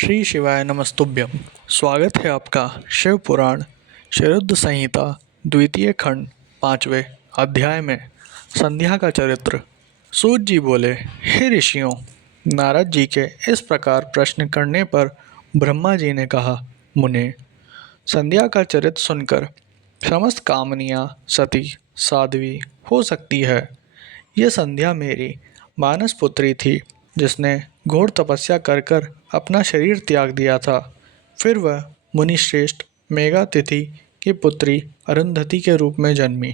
श्री शिवाय नमस्तुभ्यं। स्वागत है आपका शिव पुराण शरुद्ध संहिता द्वितीय खंड 5वें अध्याय में संध्या का चरित्र। सूत जी बोले, हे ऋषियों, नारद जी के इस प्रकार प्रश्न करने पर ब्रह्मा जी ने कहा, मुने, संध्या का चरित्र सुनकर समस्त कामनियाँ सती साध्वी हो सकती है। यह संध्या मेरी मानस पुत्री थी, जिसने घोर तपस्या कर कर अपना शरीर त्याग दिया था। फिर वह मुनिश्रेष्ठ मेघातिथि की पुत्री अरुंधति के रूप में जन्मी।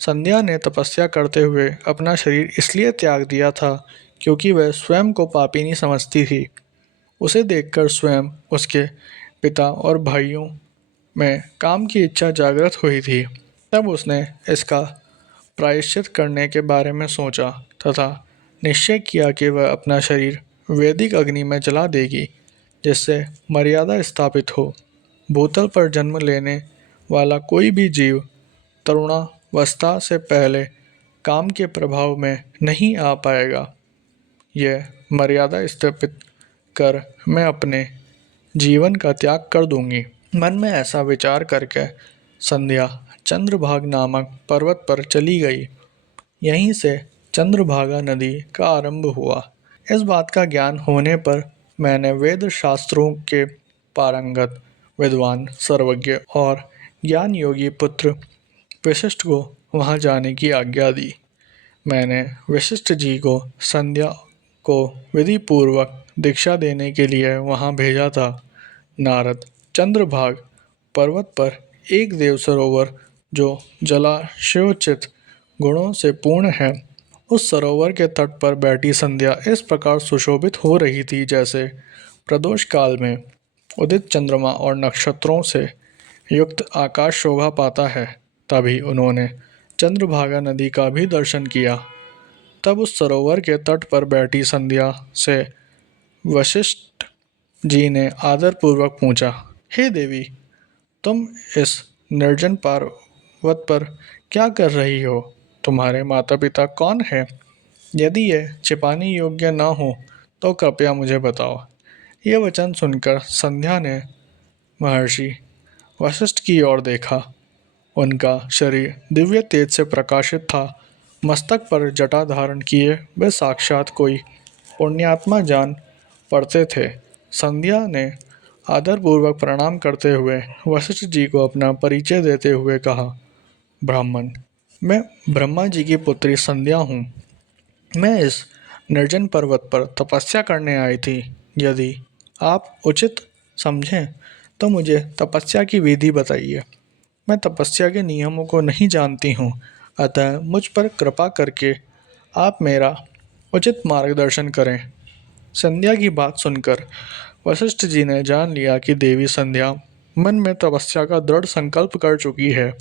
संध्या ने तपस्या करते हुए अपना शरीर इसलिए त्याग दिया था क्योंकि वह स्वयं को पापिनी समझती थी। उसे देखकर स्वयं उसके पिता और भाइयों में काम की इच्छा जागृत हुई थी। तब उसने इसका प्रायश्चित करने के बारे में सोचा तथा निश्चय किया कि वह अपना शरीर वैदिक अग्नि में जला देगी, जिससे मर्यादा स्थापित हो। भूतल पर जन्म लेने वाला कोई भी जीव तरुणावस्था से पहले काम के प्रभाव में नहीं आ पाएगा। यह मर्यादा स्थापित कर मैं अपने जीवन का त्याग कर दूंगी। मन में ऐसा विचार करके संध्या चंद्रभागा नामक पर्वत पर चली गई। यहीं से चंद्रभागा नदी का आरंभ हुआ। इस बात का ज्ञान होने पर मैंने वेद शास्त्रों के पारंगत विद्वान सर्वज्ञ और ज्ञान योगी पुत्र वशिष्ठ को वहां जाने की आज्ञा दी। मैंने वशिष्ठ जी को संध्या को विधि पूर्वक दीक्षा देने के लिए वहां भेजा था। नारद चंद्रभाग पर्वत पर एक देव सरोवर जो जलाशयोचित गुणों से पूर्ण है, उस सरोवर के तट पर बैठी संध्या इस प्रकार सुशोभित हो रही थी जैसे प्रदोष काल में उदित चंद्रमा और नक्षत्रों से युक्त आकाश शोभा पाता है। तभी उन्होंने चंद्रभागा नदी का भी दर्शन किया। तब उस सरोवर के तट पर बैठी संध्या से वशिष्ठ जी ने आदरपूर्वक पूछा, हे देवी, तुम इस निर्जन पर्वत पर क्या कर रही हो? तुम्हारे माता पिता कौन हैं? यदि यह छिपाने योग्य न हो तो कृपया मुझे बताओ। यह वचन सुनकर संध्या ने महर्षि वशिष्ठ की ओर देखा। उनका शरीर दिव्य तेज से प्रकाशित था। मस्तक पर जटा धारण किए वे साक्षात कोई पुण्यात्मा जान पड़ते थे। संध्या ने आदरपूर्वक प्रणाम करते हुए वशिष्ठ जी को अपना परिचय देते हुए कहा, ब्राह्मण, मैं ब्रह्मा जी की पुत्री संध्या हूँ। मैं इस निर्जन पर्वत पर तपस्या करने आई थी। यदि आप उचित समझें तो मुझे तपस्या की विधि बताइए। मैं तपस्या के नियमों को नहीं जानती हूँ, अतः मुझ पर कृपा करके आप मेरा उचित मार्गदर्शन करें। संध्या की बात सुनकर वशिष्ठ जी ने जान लिया कि देवी संध्या मन में तपस्या का दृढ़ संकल्प कर चुकी है।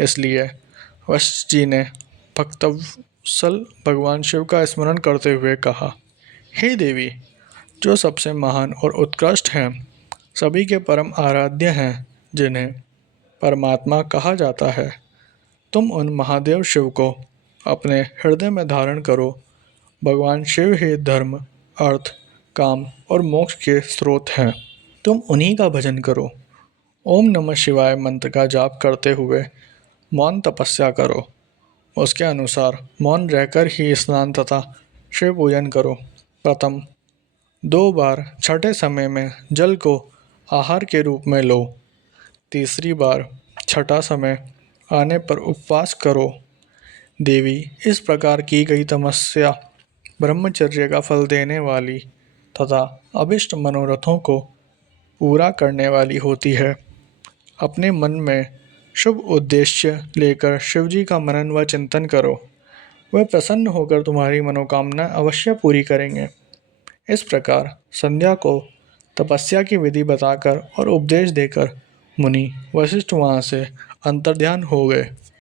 इसलिए वशिष्ठ जी ने भक्तवत्सल भगवान शिव का स्मरण करते हुए कहा, हे देवी, जो सबसे महान और उत्कृष्ट हैं, सभी के परम आराध्य हैं, जिन्हें परमात्मा कहा जाता है, तुम उन महादेव शिव को अपने हृदय में धारण करो। भगवान शिव ही धर्म, अर्थ, काम और मोक्ष के स्रोत हैं। तुम उन्हीं का भजन करो। ओम नमः शिवाय मंत्र का जाप करते हुए मौन तपस्या करो। उसके अनुसार मौन रहकर ही स्नान तथा शिव पूजन करो। प्रथम 2 बार छठे समय में जल को आहार के रूप में लो। तीसरी बार छठा समय आने पर उपवास करो। देवी, इस प्रकार की गई तपस्या ब्रह्मचर्य का फल देने वाली तथा अभिष्ट मनोरथों को पूरा करने वाली होती है। अपने मन में शुभ उद्देश्य लेकर शिवजी का मनन व चिंतन करो। वह प्रसन्न होकर तुम्हारी मनोकामना अवश्य पूरी करेंगे। इस प्रकार संध्या को तपस्या की विधि बताकर और उपदेश देकर मुनि वशिष्ठ वहाँ से अंतर्ध्यान हो गए।